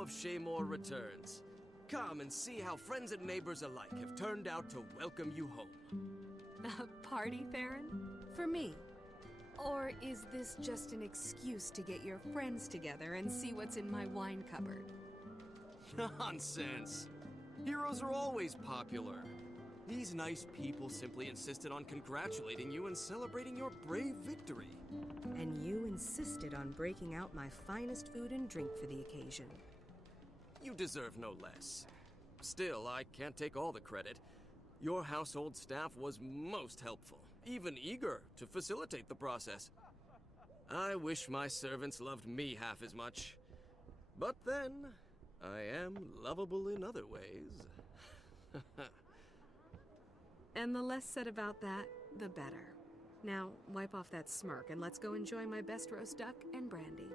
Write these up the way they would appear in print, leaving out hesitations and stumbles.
hero of Shaymore returns. Come and see how friends and neighbors alike have turned out to welcome you home. A party, Farron? For me? Or is this just an excuse to get your friends together and see what's in my wine cupboard? Nonsense! Heroes are always popular. These nice people simply insisted on congratulating you and celebrating your brave victory. And you insisted on breaking out my finest food and drink for the occasion. You deserve no less. Still, I can't take all the credit. Your household staff was most helpful, even eager to facilitate the process. I wish my servants loved me half as much. But then, I am lovable in other ways. And the less said about that, the better. Now, wipe off that smirk and let's go enjoy my best roast duck and brandy.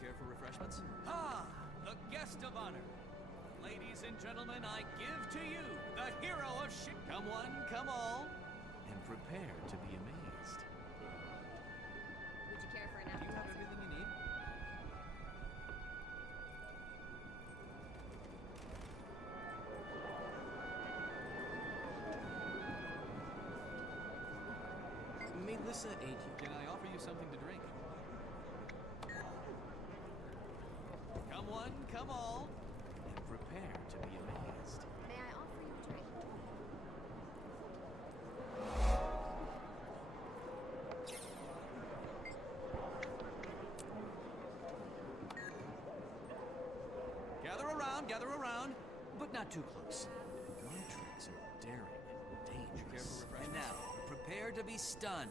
Care for refreshments? Ah, the guest of honor. Ladies and gentlemen, I give to you the hero of shit. Come one, come all, and prepare to be amazed. Would you care for an Do you have appetizer? everything you need? May Lissa aid you? Can I offer you something to drink? Come one, come all, and prepare to be amazed. May I offer you a drink? Gather around, but not too close. My tricks are daring and dangerous. And now, prepare to be stunned,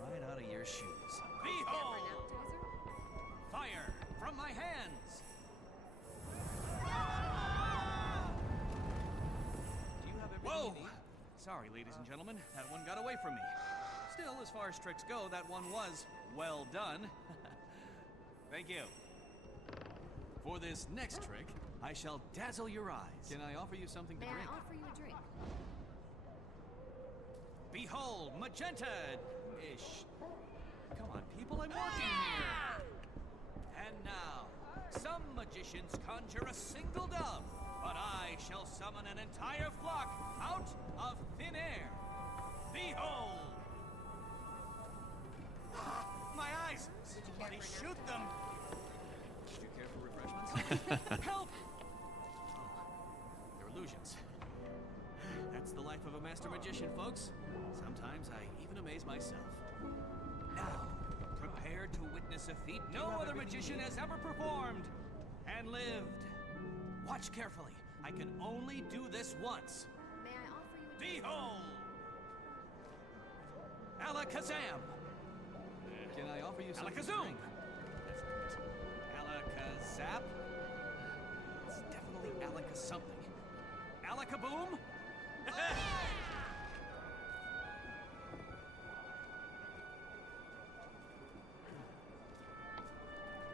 right out of your shoes. Care for an Behold! appetizer? Fire from my hands! Do you have everything you need? Sorry, ladies and gentlemen, that one got away from me. Still, as far as tricks go, that one was well done. Thank you. For this next trick, I shall dazzle your eyes. Can I offer you something to drink? May I offer you a drink? Behold, magenta, Ish. Come on, people, I'm working here. And now, some magicians conjure a single dove, but I shall summon an entire flock out of thin air. Behold! My eyes! Somebody shoot them! Would you care for refreshments? Help! Oh, they're illusions. That's the life of a master magician, folks. Sometimes I even amaze myself. Now, prepare to witness a feat no other magician has ever performed and lived. Watch carefully. I can only do this once. May I offer you a drink? Behold! Alakazam! Can I offer you something? Alakazoom! Alakazap? It's definitely Alaka something. Alakaboom?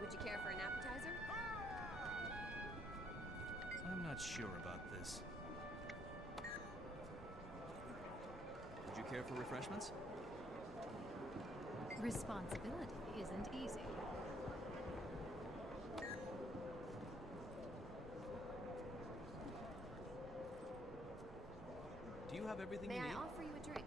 Would you care for an appetizer? I'm not sure about this. Would you care for refreshments? Responsibility isn't easy. Do you have everything May you I need? offer you a drink?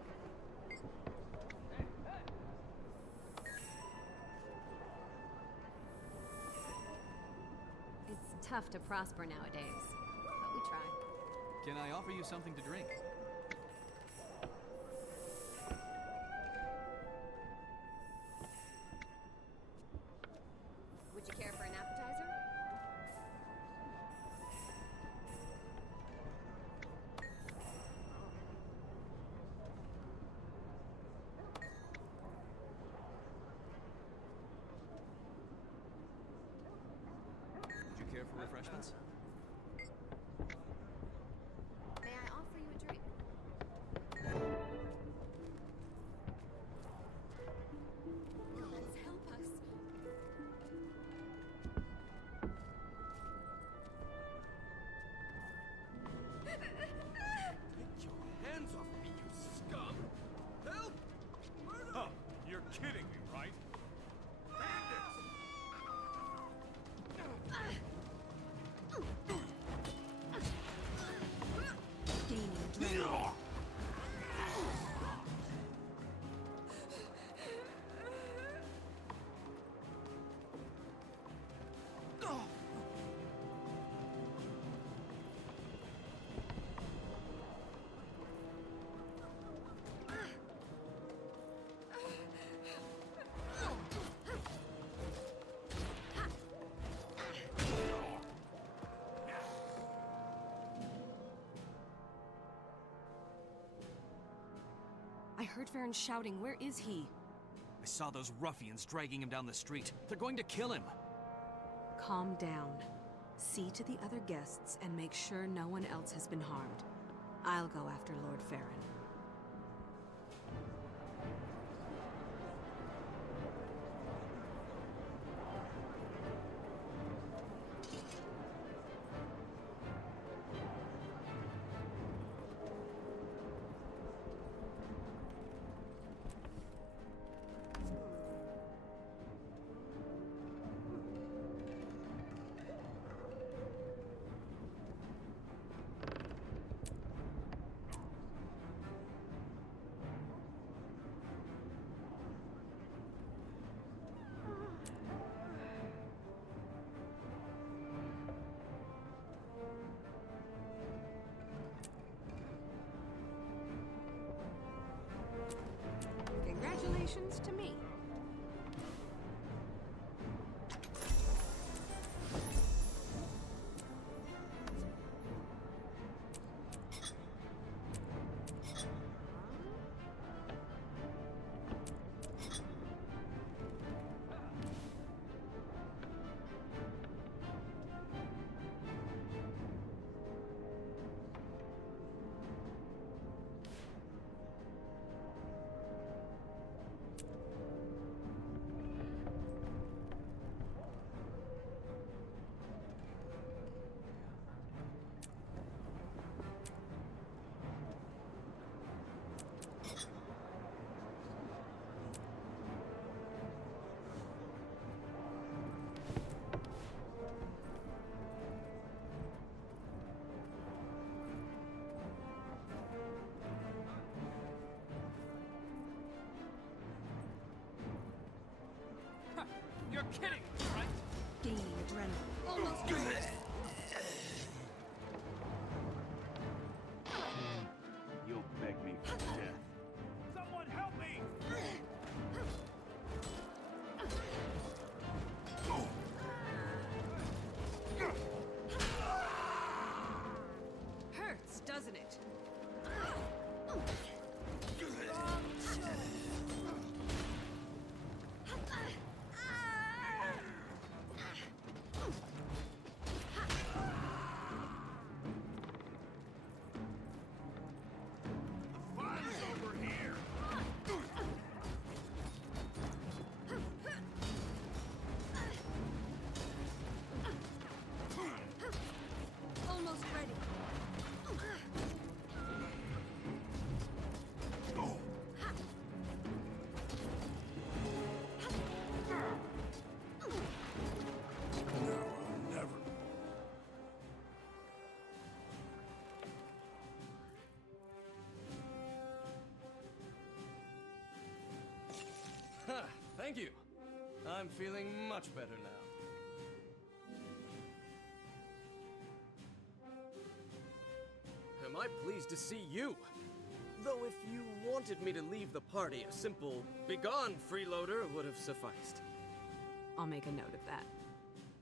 It's tough to prosper nowadays, but we try. Can I offer you something to drink? Would you care for an appetizer? Would you care for refreshments? May I offer you a drink? Gods, help us. Get your hands off me, you scum! Help! Murder! Huh, you're kidding me, right? Gaining adrenaline. I heard Farron shouting. Where is he? I saw those ruffians dragging him down the street. They're going to kill him. Calm down. See to the other guests and make sure no one else has been harmed. I'll go after Lord Farron. Congratulations to me. You're kidding me, right? Gaining adrenaline. Almost ready. You'll beg me for death. Someone help me! Hurts, doesn't it? Fun's over here! Almost ready. No, I'll never. Ha! Thank you. I'm feeling much better now. Am I pleased to see you? Though if you wanted me to leave the party, a simple "begone, freeloader" would have sufficed. I'll make a note of that.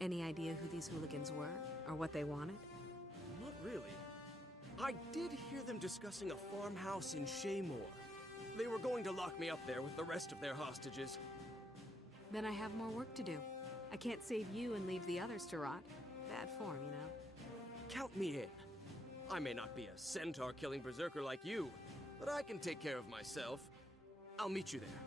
Any idea who these hooligans were, or what they wanted? Not really. I did hear them discussing a farmhouse in Shaymore. They were going to lock me up there with the rest of their hostages. Then I have more work to do. I can't save you and leave the others to rot. Bad form, you know. Count me in. I may not be a centaur-killing berserker like you, but I can take care of myself. I'll meet you there.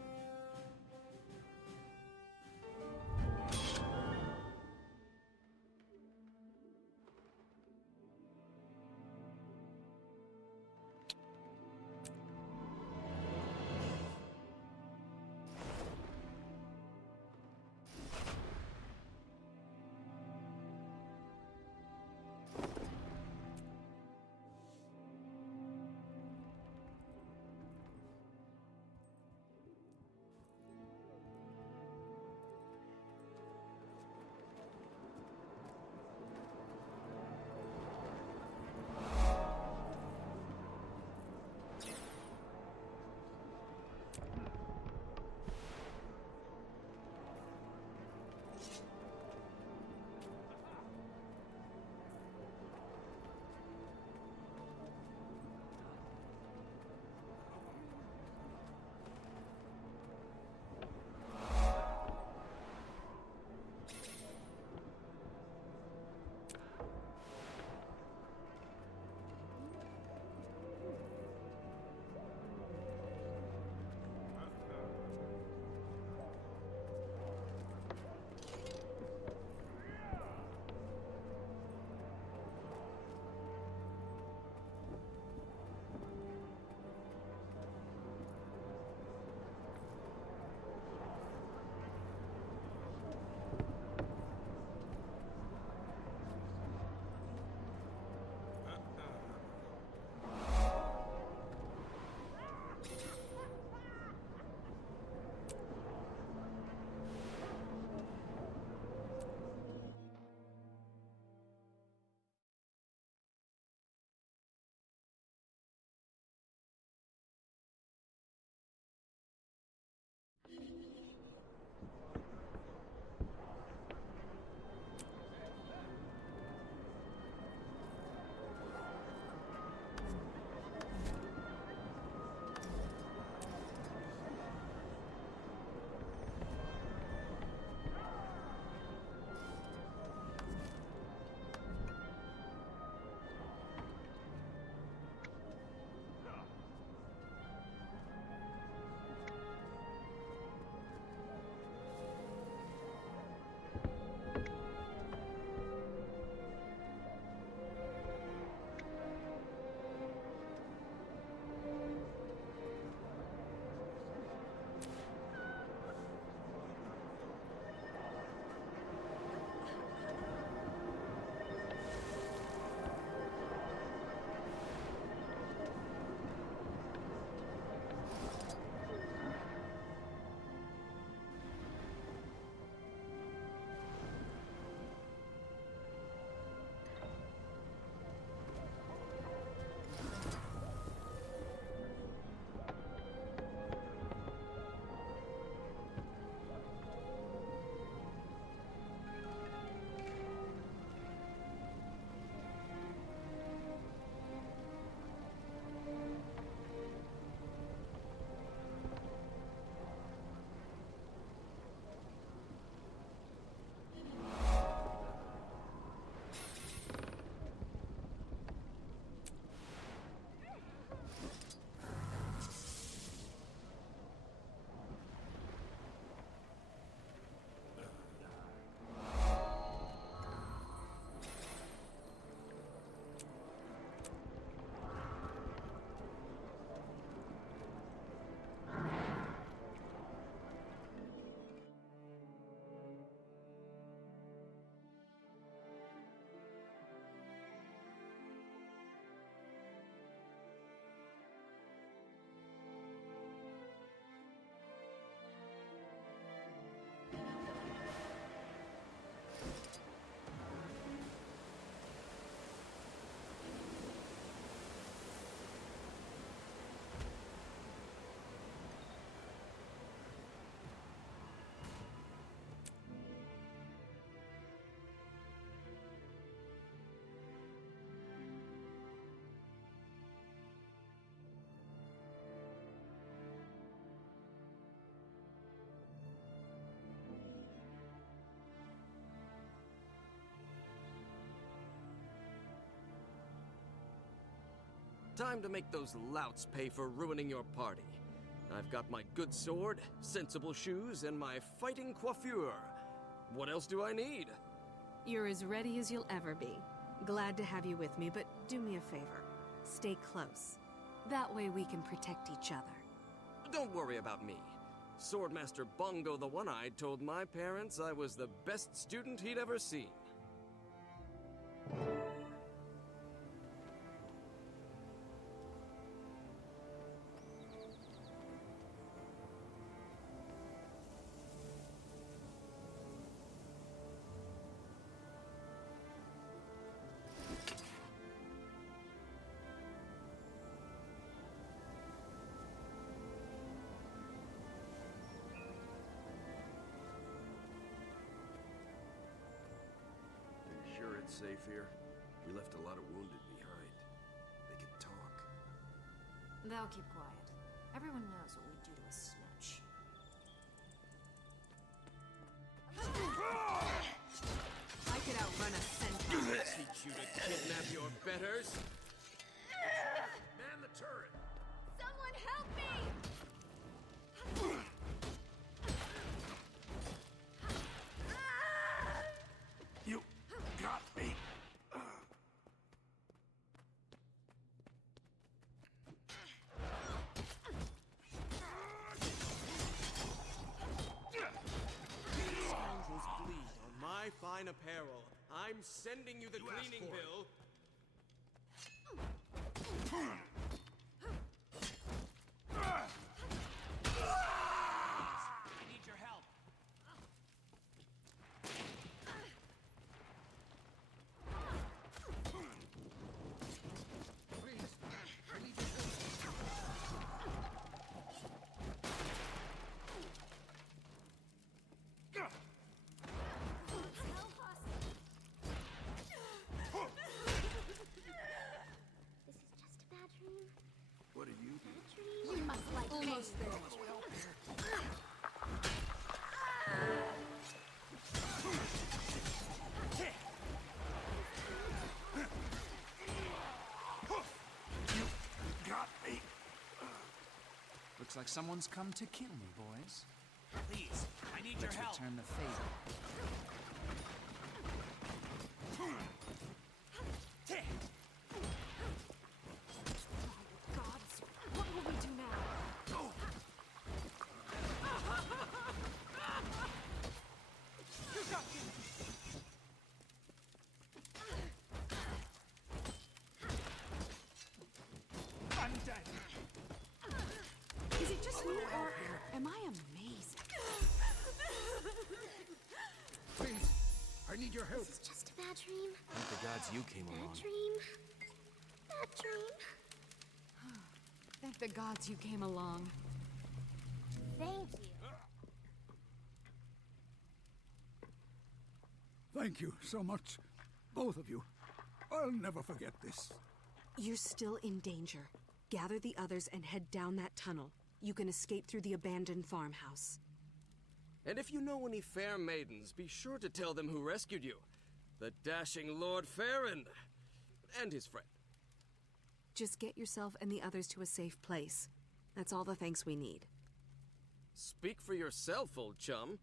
Time to make those louts pay for ruining your party. I've got my good sword, sensible shoes, and my fighting coiffure. What else do I need? You're as ready as you'll ever be. Glad to have you with me, but do me a favor. Stay close. That way we can protect each other. Don't worry about me. Swordmaster Bongo the One-Eyed told my parents I was the best student he'd ever seen. Safe here? We left a lot of wounded behind. They can talk. They'll keep quiet. Everyone knows what we do to a snitch. I could outrun a centaur. Teach you to kidnap your betters? Man the turret! Someone help me! You got me. Scoundrels bleed on my fine apparel. I'm sending you the cleaning bill. I need your help. This is just a bad dream. What are you doing? You must like Almost me. there. Got me. Looks like someone's come to kill me, boys. Please, I need your help. Return the favor. Gods, what will we do now? I'm dead. Is it just me, or am I amazing? Please, I need your help. This is just a bad dream. Thank the gods you came along. Bad dream. Bad dream. Thank the gods you came along. Thank you. Thank you so much, both of you. I'll never forget this. You're still in danger. Gather the others and head down that tunnel. You can escape through the abandoned farmhouse. And if you know any fair maidens, be sure to tell them who rescued you. The dashing Lord Farron. And his friend. Just get yourself and the others to a safe place. That's all the thanks we need. Speak for yourself, old chum.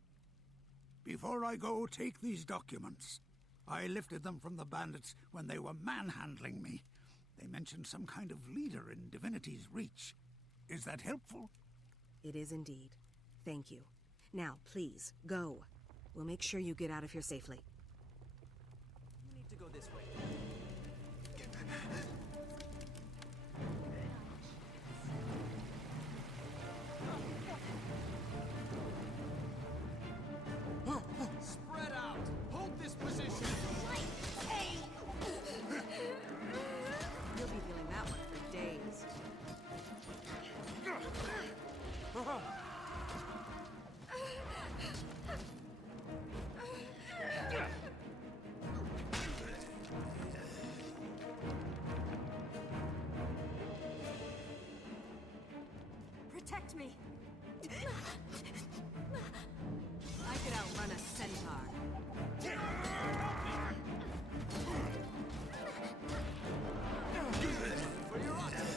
Before I go, take these documents. I lifted them from the bandits when they were manhandling me. They mentioned some kind of leader in Divinity's reach. Is that helpful? It is indeed. Thank you. Now, please, go. We'll make sure you get out of here safely. You need to go this way. Spread out! Hold this position! You'll be feeling that one for days. Protect me. I could outrun a centaur. For your honor!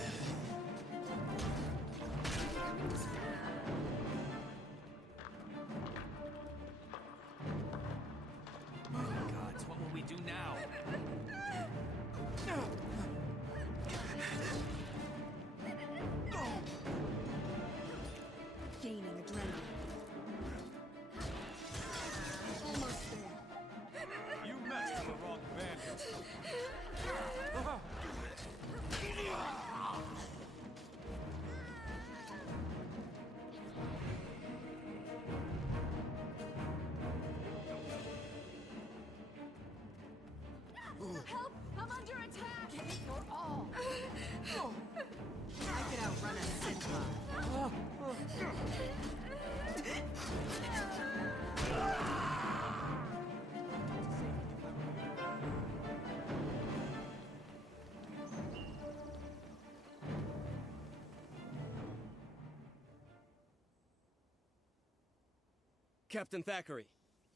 Captain Thackeray,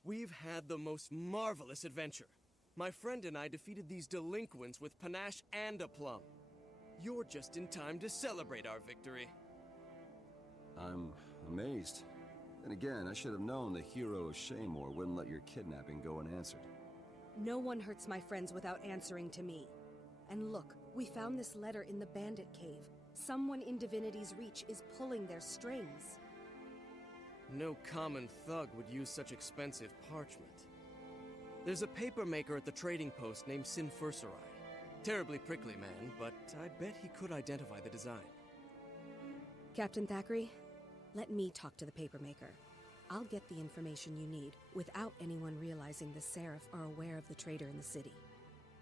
we've had the most marvelous adventure. My friend and I defeated these delinquents with panache and aplomb. You're just in time to celebrate our victory. I'm amazed. And again, I should have known the hero of Shaymore wouldn't let your kidnapping go unanswered. No one hurts my friends without answering to me. And look, we found this letter in the bandit cave. Someone in Divinity's Reach is pulling their strings. No common thug would use such expensive parchment. There's a paper maker at the trading post named Sinfurserai. Terribly prickly man, but I bet he could identify the design. Captain Thackeray, let me talk to the papermaker. I'll get the information you need without anyone realizing the Seraph are aware of the traitor in the city.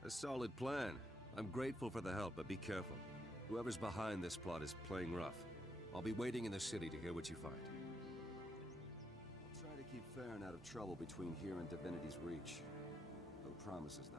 A solid plan. I'm grateful for the help, but be careful. Whoever's behind this plot is playing rough. I'll be waiting in the city to hear what you find. I'll try to keep Farron out of trouble between here and Divinity's Reach. No promises, though.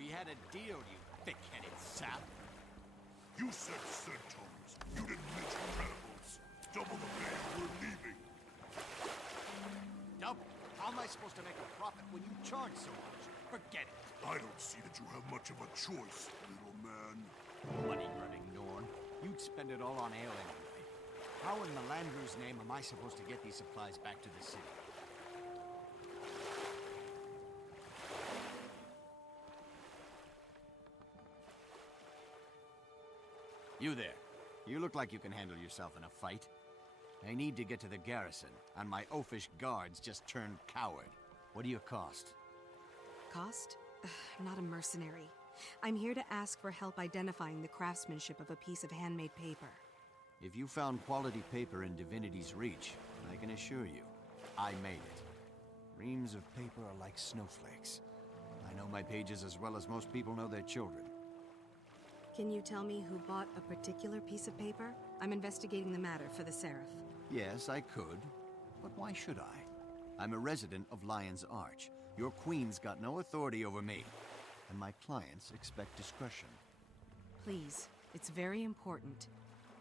We had a deal, you thick-headed sap. You said centaurs. You didn't mention cannibals. Double the pay, we're leaving. Double? How am I supposed to make a profit when you charge so much? Forget it. I don't see that you have much of a choice, little man. Money-grubbing Norn. You'd spend it all on ale anyway. How in the Landru's name am I supposed to get these supplies back to the city? You there. You look like you can handle yourself in a fight. I need to get to the garrison, and my oafish guards just turned coward. What do you cost? Cost? I'm not a mercenary. I'm here to ask for help identifying the craftsmanship of a piece of handmade paper. If you found quality paper in Divinity's Reach, I can assure you, I made it. Reams of paper are like snowflakes. I know my pages as well as most people know their children. Can you tell me who bought a particular piece of paper? I'm investigating the matter for the Seraph. Yes, I could. But why should I? I'm a resident of Lion's Arch. Your queen's got no authority over me. And my clients expect discretion. Please, it's very important.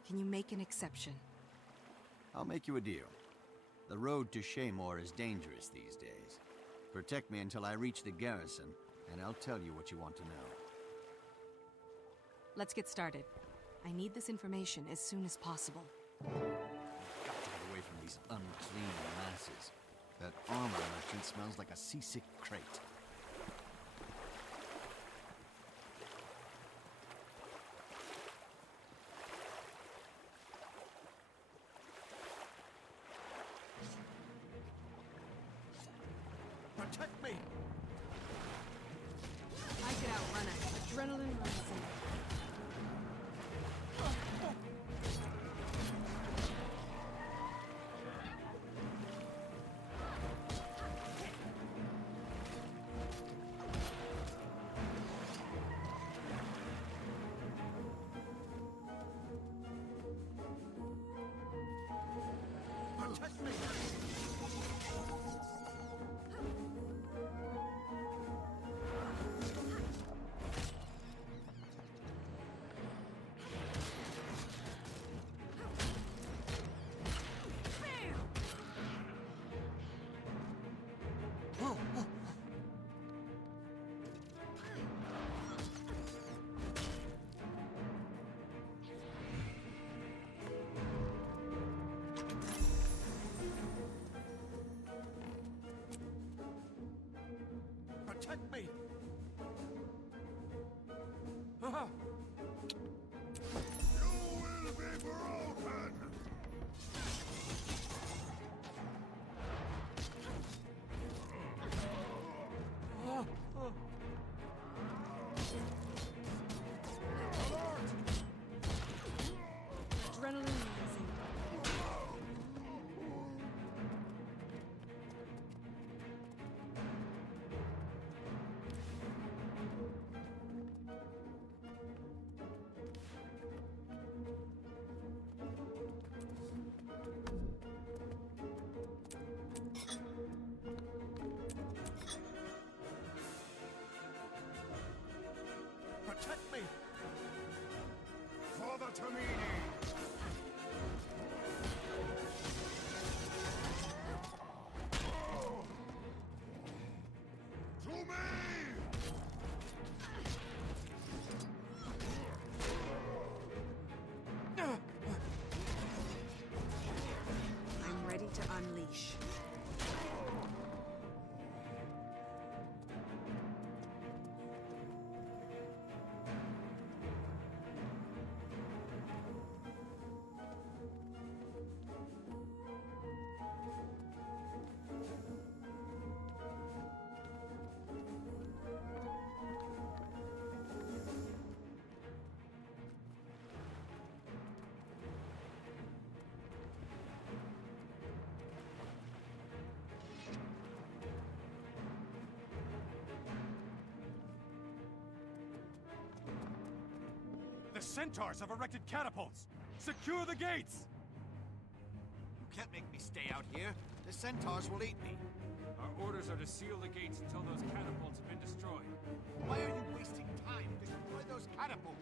Can you make an exception? I'll make you a deal. The road to Shaymore is dangerous these days. Protect me until I reach the garrison, and I'll tell you what you want to know. Let's get started. I need this information as soon as possible. I've got to get away from these unclean masses. That armor merchant smells like a seasick crate. Protect me! I could outrun it. Adrenaline rising. Protect me! Protect me! You will be broken! Adrenaline rising. Protect me! For the Tamini! To me! I'm ready to unleash. The centaurs have erected catapults! Secure the gates! You can't make me stay out here. The centaurs will eat me. Our orders are to seal the gates until those catapults have been destroyed. Why are you wasting time? Destroy those catapults!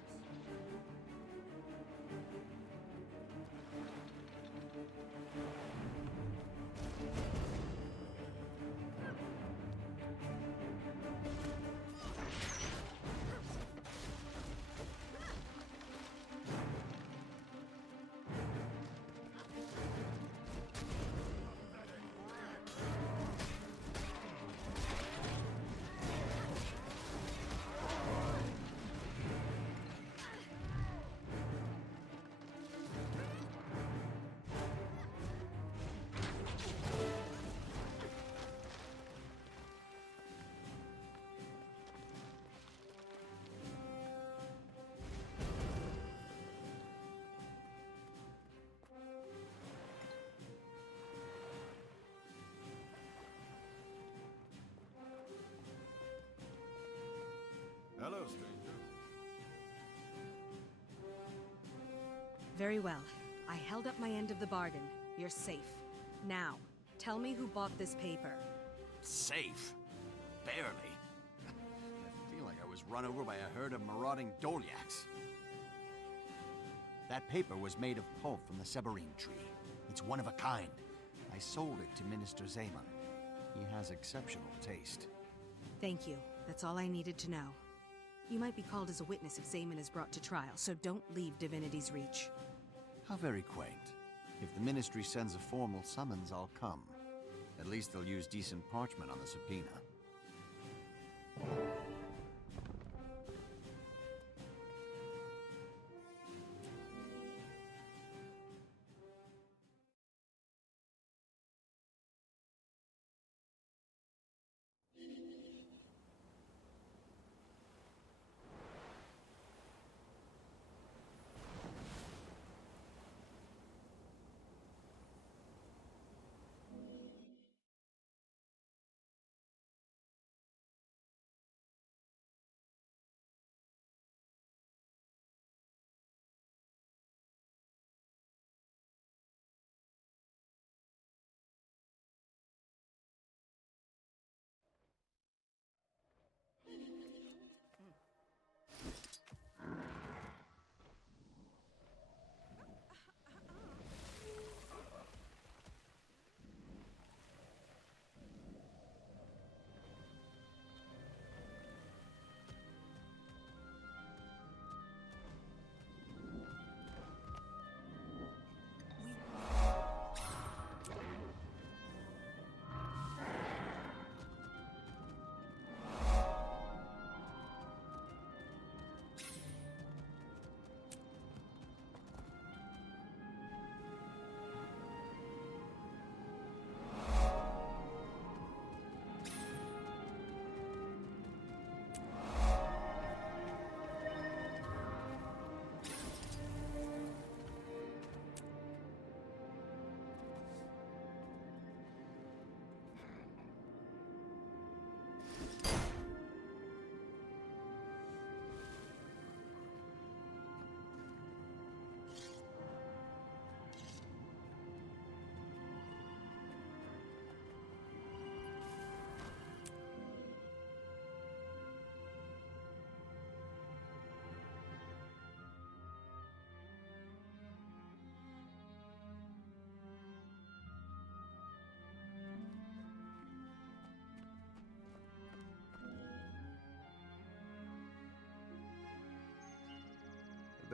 Hello, stranger. Very well. I held up my end of the bargain. You're safe. Now, tell me who bought this paper. Safe? Barely. I feel like I was run over by a herd of marauding Dolyaks. That paper was made of pulp from the Seberine tree. It's one of a kind. I sold it to Minister Zamon. He has exceptional taste. Thank you. That's all I needed to know. You might be called as a witness if Zamon is brought to trial, so don't leave Divinity's reach. How very quaint. If the Ministry sends a formal summons, I'll come. At least they'll use decent parchment on the subpoena.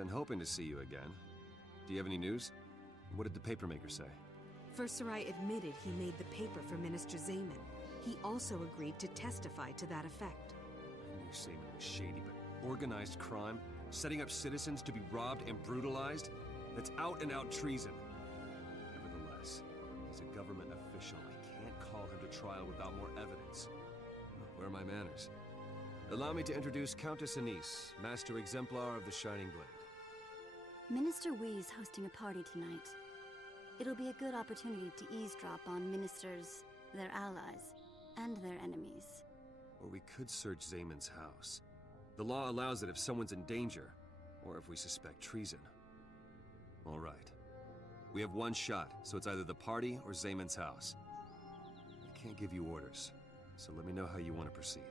Been hoping to see you again. Do you have any news? What did the papermaker say? Versailles admitted he made the paper for Minister Zamon. He also agreed to testify to that effect. I knew Zamon was shady, but organized crime? Setting up citizens to be robbed and brutalized? That's out-and-out treason. Nevertheless, he's a government official. I can't call him to trial without more evidence. Where are my manners? Allow me to introduce Countess Anise, Master Exemplar of the Shining Blade. Minister Wee's hosting a party tonight. It'll be a good opportunity to eavesdrop on ministers, their allies, and their enemies. Or we could search Zamon's house. The law allows it if someone's in danger, or if we suspect treason. All right. We have one shot, so it's either the party or Zamon's house. I can't give you orders, so let me know how you want to proceed.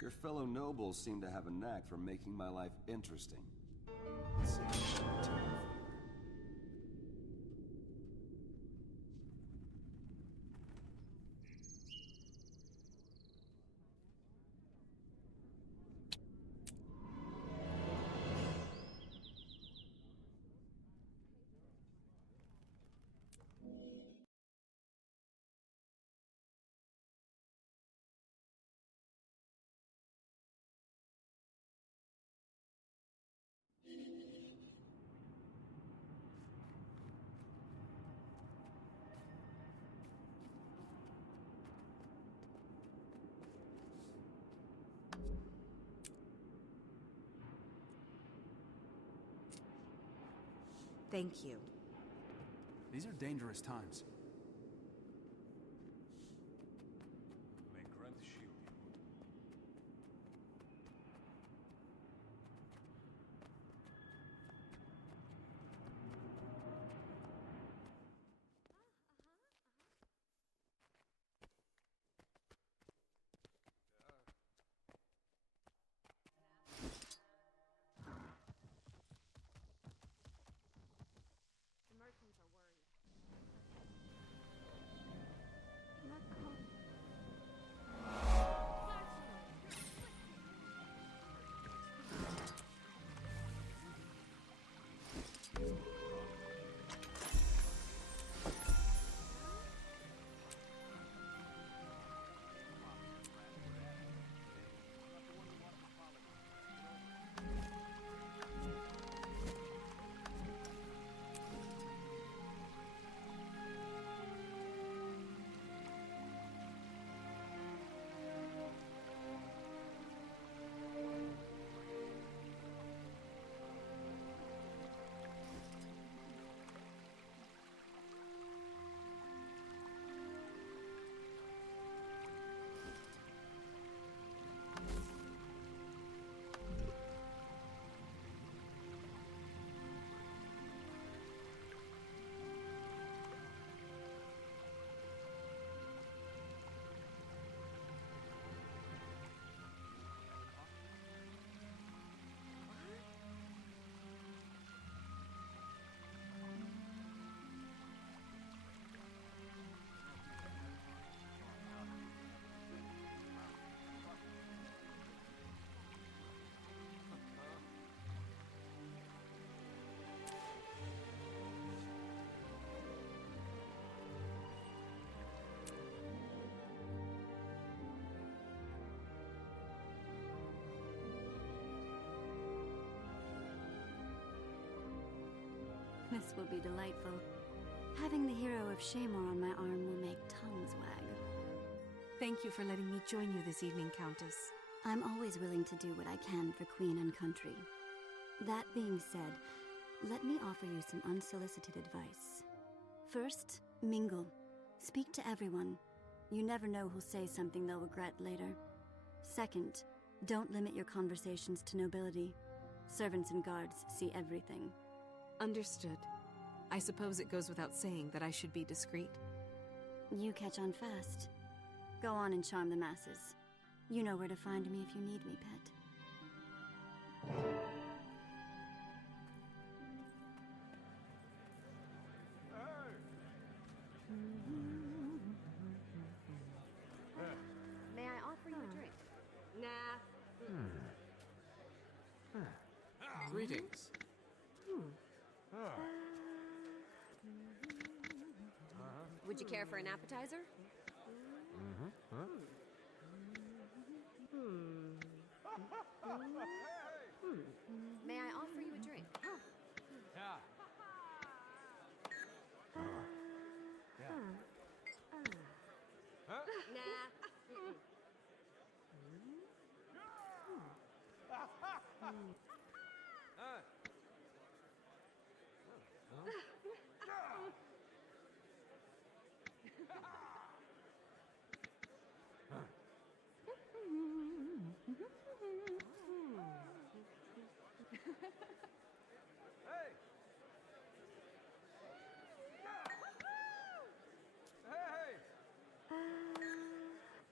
Your fellow nobles seem to have a knack for making my life interesting. Let's see. Thank you. These are dangerous times. May grant shield you. This will be delightful. Having the hero of Shamor on my arm will make tongues wag. Thank you for letting me join you this evening, Countess. I'm always willing to do what I can for Queen and country. That being said, let me offer you some unsolicited advice. First, mingle. Speak to everyone. You never know who'll say something they'll regret later. Second, don't limit your conversations to nobility. Servants and guards see everything. Understood. I suppose it goes without saying that I should be discreet. You catch on fast. Go on and charm the masses. You know where to find me if you need me, pet. May I offer you a drink? Nah. Greetings. Would you care for an appetizer? May I offer you a drink? Yeah.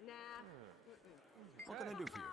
Nah. What can I do for you?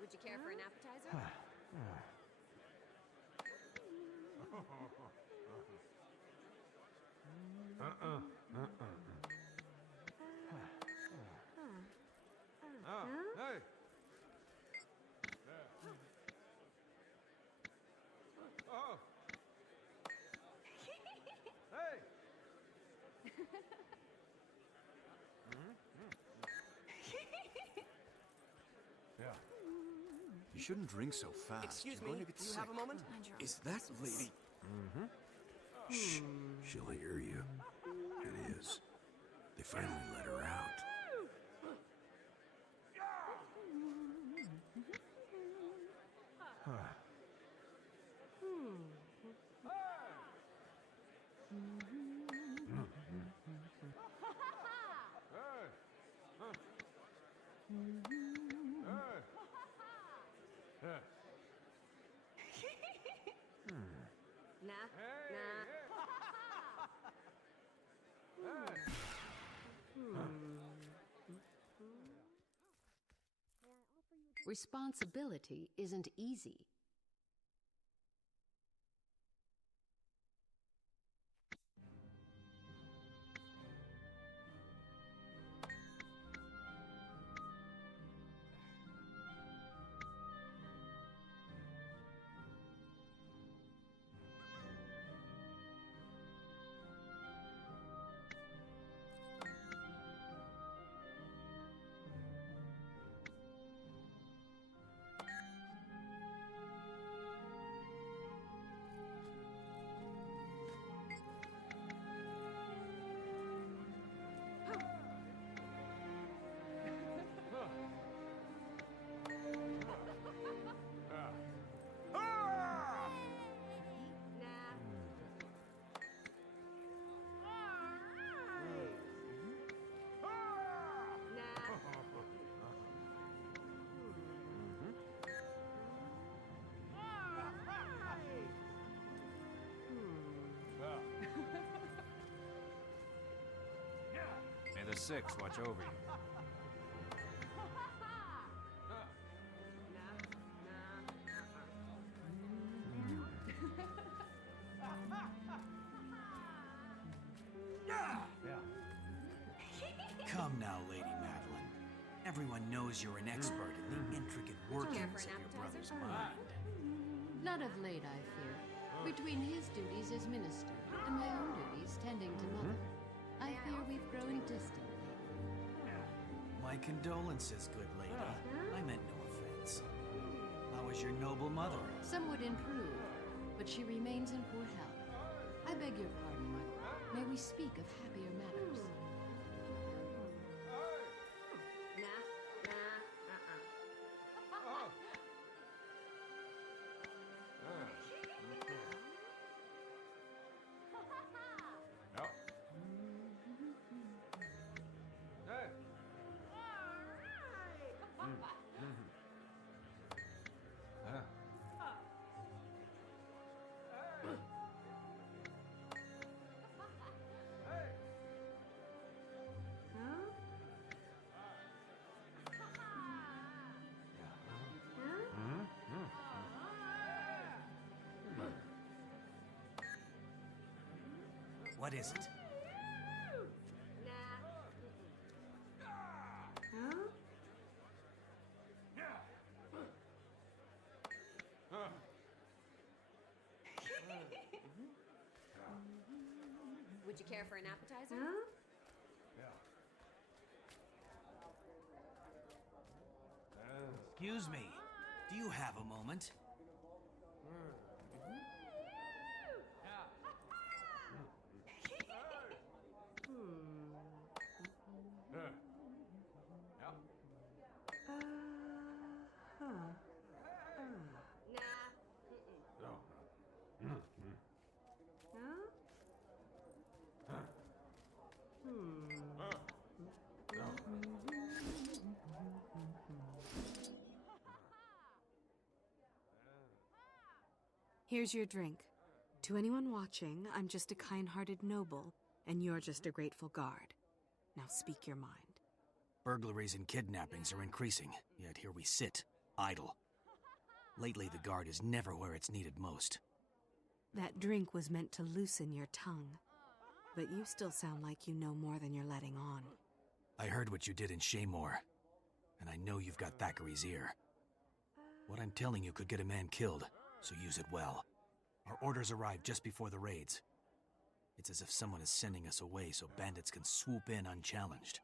Would you care for an appetizer? Hey! Oh! Hey! Yeah. You shouldn't drink so fast. Excuse You're going me, to get do you sick. have a moment? Is that lady... Shh, she'll hear you. It is. They finally let her out. Responsibility isn't easy. May the Six watch over you. Come now, Lady Madeline. Everyone knows you're an expert in the intricate workings of your brother's mind. Not of late, I fear. Between his duties as minister and my own duties tending to mother, I fear we've grown distant lately. My condolences, good lady. I meant no offense. How is your noble mother? Somewhat improved, but she remains in poor health. I beg your pardon, mother. May we speak of happier matters? What is it? Would you care for an appetizer? Excuse me. Do you have a moment? Here's your drink. To anyone watching, I'm just a kind-hearted noble, and you're just a grateful guard. Now speak your mind. Burglaries and kidnappings are increasing, yet here we sit, idle. Lately, the guard is never where it's needed most. That drink was meant to loosen your tongue, but you still sound like you know more than you're letting on. I heard what you did in Shaymore, and I know you've got Thackeray's ear. What I'm telling you could get a man killed, so use it well. Our orders arrived just before the raids. It's as if someone is sending us away so bandits can swoop in unchallenged.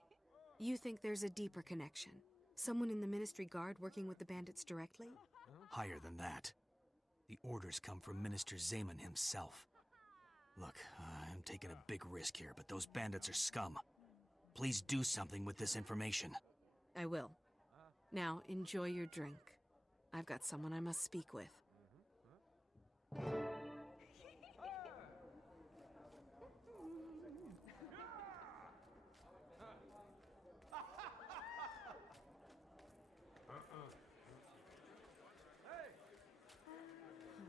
You think there's a deeper connection? Someone in the Ministry Guard working with the bandits directly? Higher than that. The orders come from Minister Zamon himself. Look, I'm taking a big risk here, but those bandits are scum. Please do something with this information. I will. Now, enjoy your drink. I've got someone I must speak with.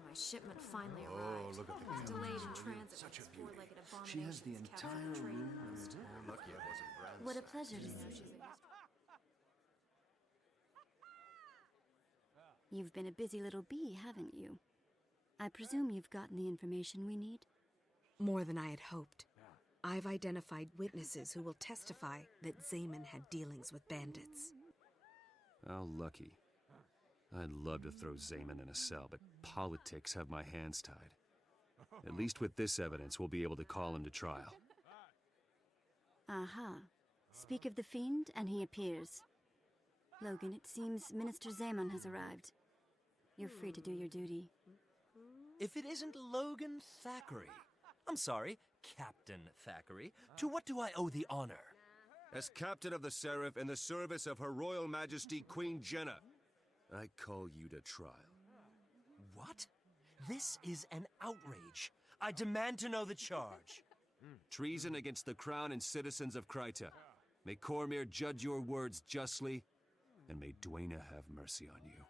My shipment finally arrived. Look at the It's delayed in transit. Such a It's beauty. four-legged She has the abomination that's captured entire the trade room. post. Lucky I wasn't Brand's. What a pleasure to see you. You've been a busy little bee, haven't you? I presume you've gotten the information we need? More than I had hoped. I've identified witnesses who will testify that Zamon had dealings with bandits. How lucky. I'd love to throw Zamon in a cell, but politics have my hands tied. At least with this evidence, we'll be able to call him to trial. Aha. Speak of the fiend, and he appears. Logan, it seems Minister Zamon has arrived. You're free to do your duty. If it isn't Logan Thackeray. I'm sorry, Captain Thackeray. To what do I owe the honor? As Captain of the Seraph in the service of Her Royal Majesty Queen Jenna, I call you to trial. What? This is an outrage. I demand to know the charge. Treason against the crown and citizens of Kryta. May Cormyr judge your words justly, and may Dwayna have mercy on you.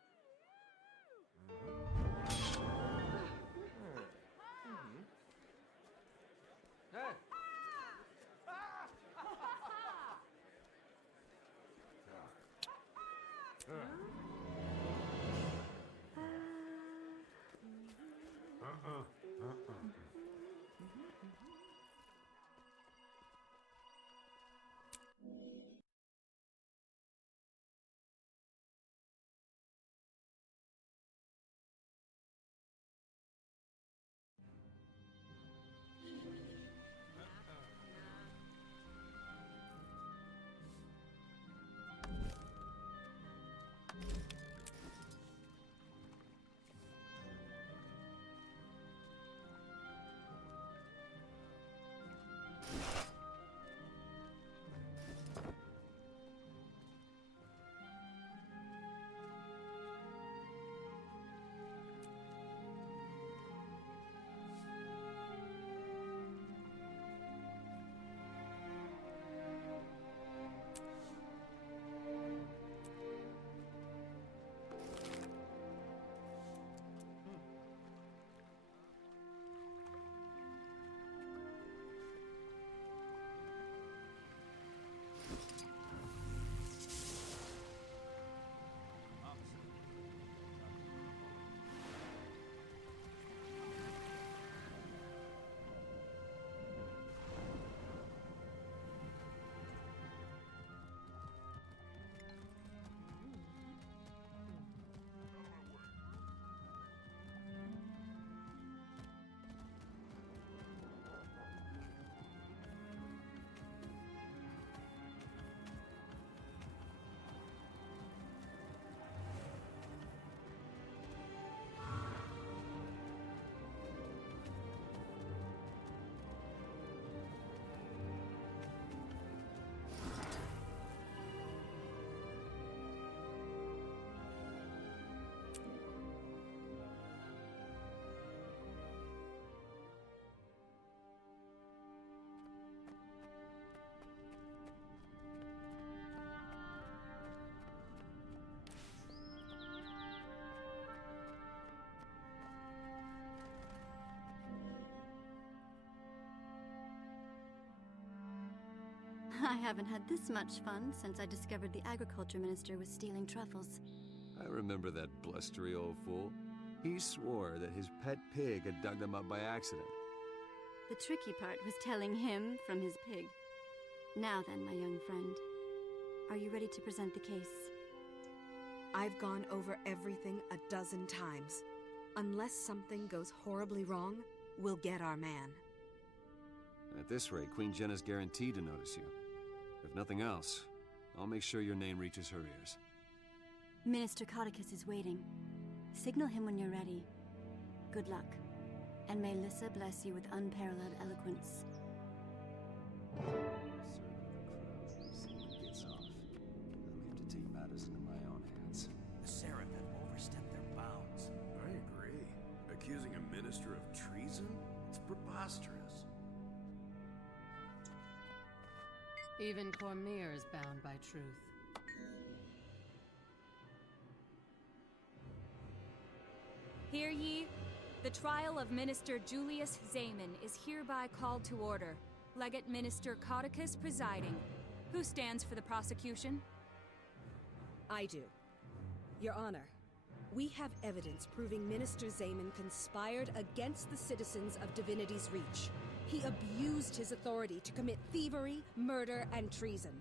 I haven't had this much fun since I discovered the agriculture minister was stealing truffles. I remember that blustery old fool. He swore that his pet pig had dug them up by accident. The tricky part was telling him from his pig. Now then, my young friend, are you ready to present the case? I've gone over everything a dozen times. Unless something goes horribly wrong, we'll get our man. At this rate, Queen Jenna's guaranteed to notice you. If nothing else, I'll make sure your name reaches her ears. Minister Codicus is waiting. Signal him when you're ready. Good luck, and may Lissa bless you with unparalleled eloquence. Gets off. I may have to take matters into my own hands. The Seraph have overstepped their bounds. I agree. Accusing a minister of treason? It's preposterous. Even Cormyr is bound by truth. Hear ye, the trial of Minister Julius Zamon is hereby called to order. Legate Minister Codicus presiding. Who stands for the prosecution? I do. Your Honor, we have evidence proving Minister Zamon conspired against the citizens of Divinity's Reach. He abused his authority to commit thievery, murder, and treason.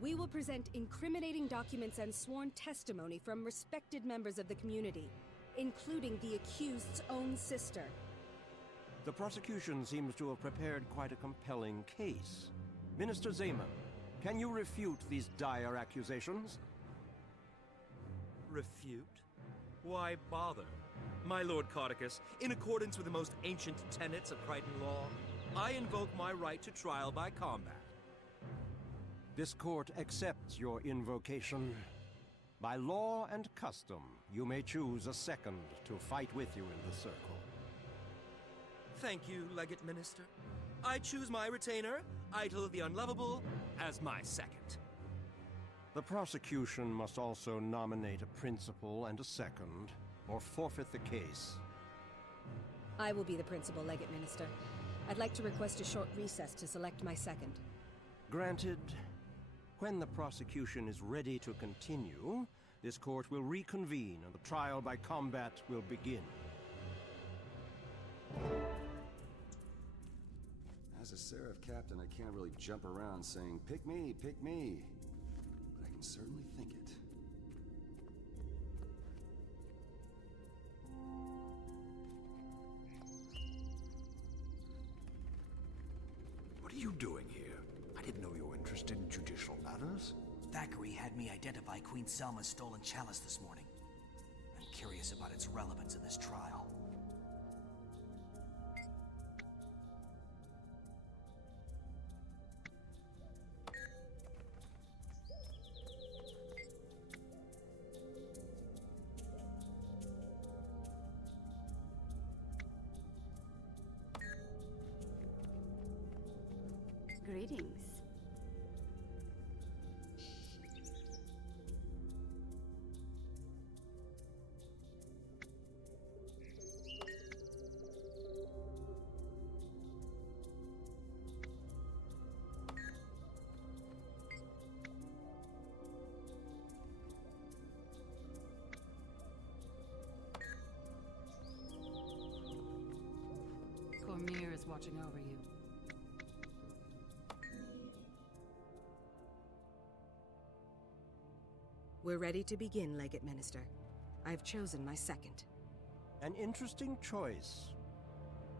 We will present incriminating documents and sworn testimony from respected members of the community, including the accused's own sister. The prosecution seems to have prepared quite a compelling case. Minister Zamon, can you refute these dire accusations? Refute? Why bother? My Lord Codicus, in accordance with the most ancient tenets of Crichton law, I invoke my right to trial by combat. This court accepts your invocation. By law and custom, you may choose a second to fight with you in the circle. Thank you, Legate Minister. I choose my retainer, Idle the Unlovable, as my second. The prosecution must also nominate a principal and a second, or forfeit the case. I will be the principal legate minister. I'd like to request a short recess to select my second. Granted. When the prosecution is ready to continue, this court will reconvene and the trial by combat will begin. As a Seraph captain, I can't really jump around saying, pick me, pick me. But I can certainly think it. What are you doing here? I didn't know you were interested in judicial matters. Thackeray had me identify Queen Selma's stolen chalice this morning. I'm curious about its relevance in this trial. Greetings. Cormyr is watching over you. We're ready to begin, Legate Minister. I've chosen my second. An interesting choice.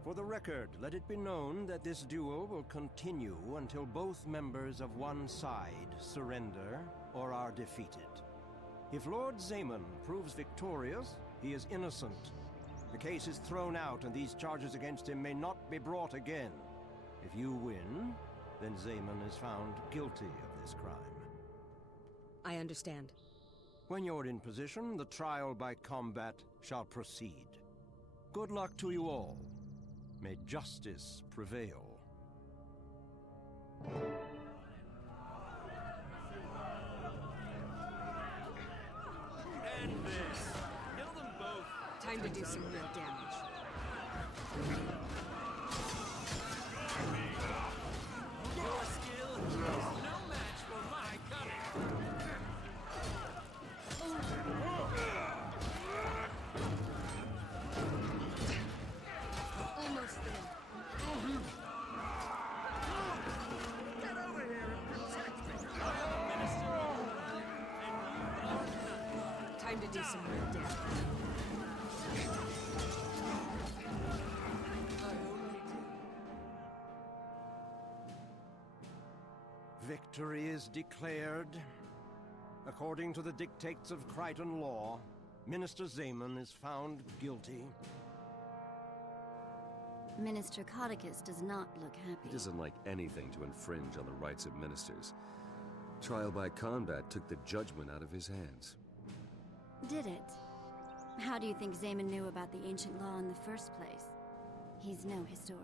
For the record, let it be known that this duel will continue until both members of one side surrender or are defeated. If Lord Zamon proves victorious, he is innocent. The case is thrown out and these charges against him may not be brought again. If you win, then Zamon is found guilty of this crime. I understand. When you're in position, the trial by combat shall proceed. Good luck to you all. May justice prevail. End this! Kill them both! Time to do some real damage. Your skill is time to do some real damage. Victory is declared. According to the dictates of Crichton law, Minister Zamon is found guilty. Minister Codicus does not look happy. He doesn't like anything to infringe on the rights of ministers. Trial by combat took the judgment out of his hands. Did it? How do you think Zamon knew about the ancient law in the first place? He's no historian.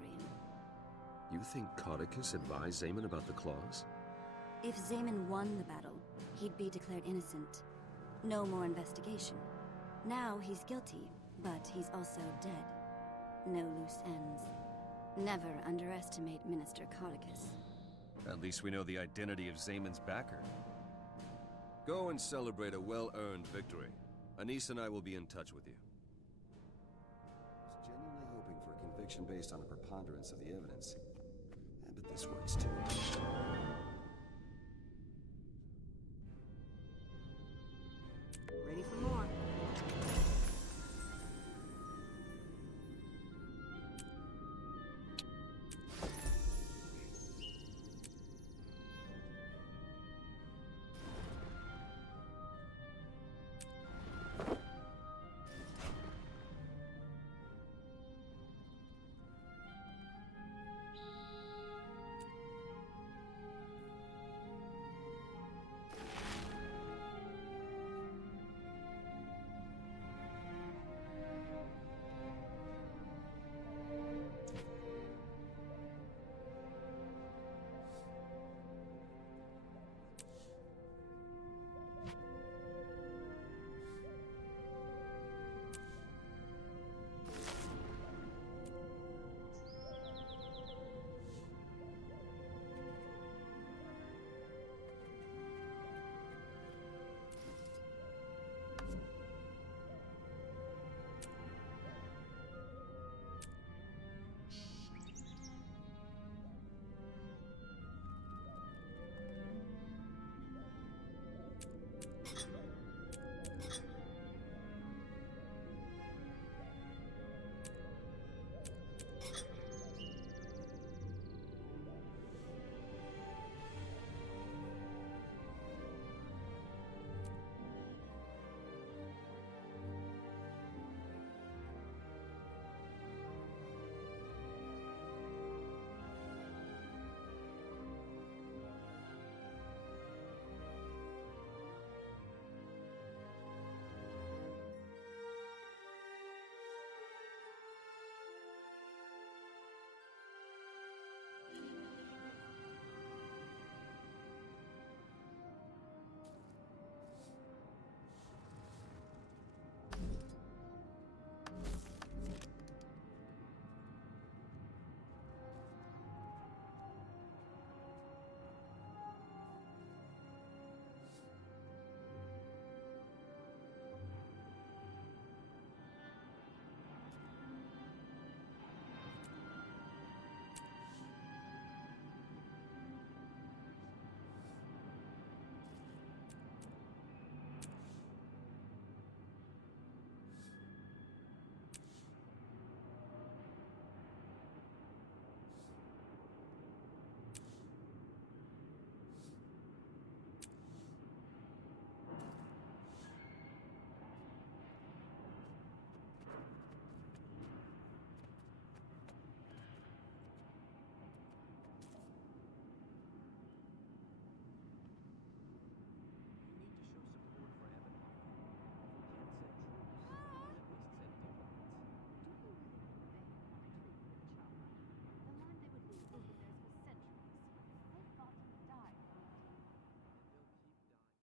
You think Codicus advised Zamon about the clause? If Zamon won the battle, he'd be declared innocent. No more investigation. Now he's guilty, but he's also dead. No loose ends. Never underestimate Minister Codicus. At least we know the identity of Zamon's backer. Go and celebrate a well-earned victory. Anise and I will be in touch with you. I was genuinely hoping for a conviction based on a preponderance of the evidence. But this works too.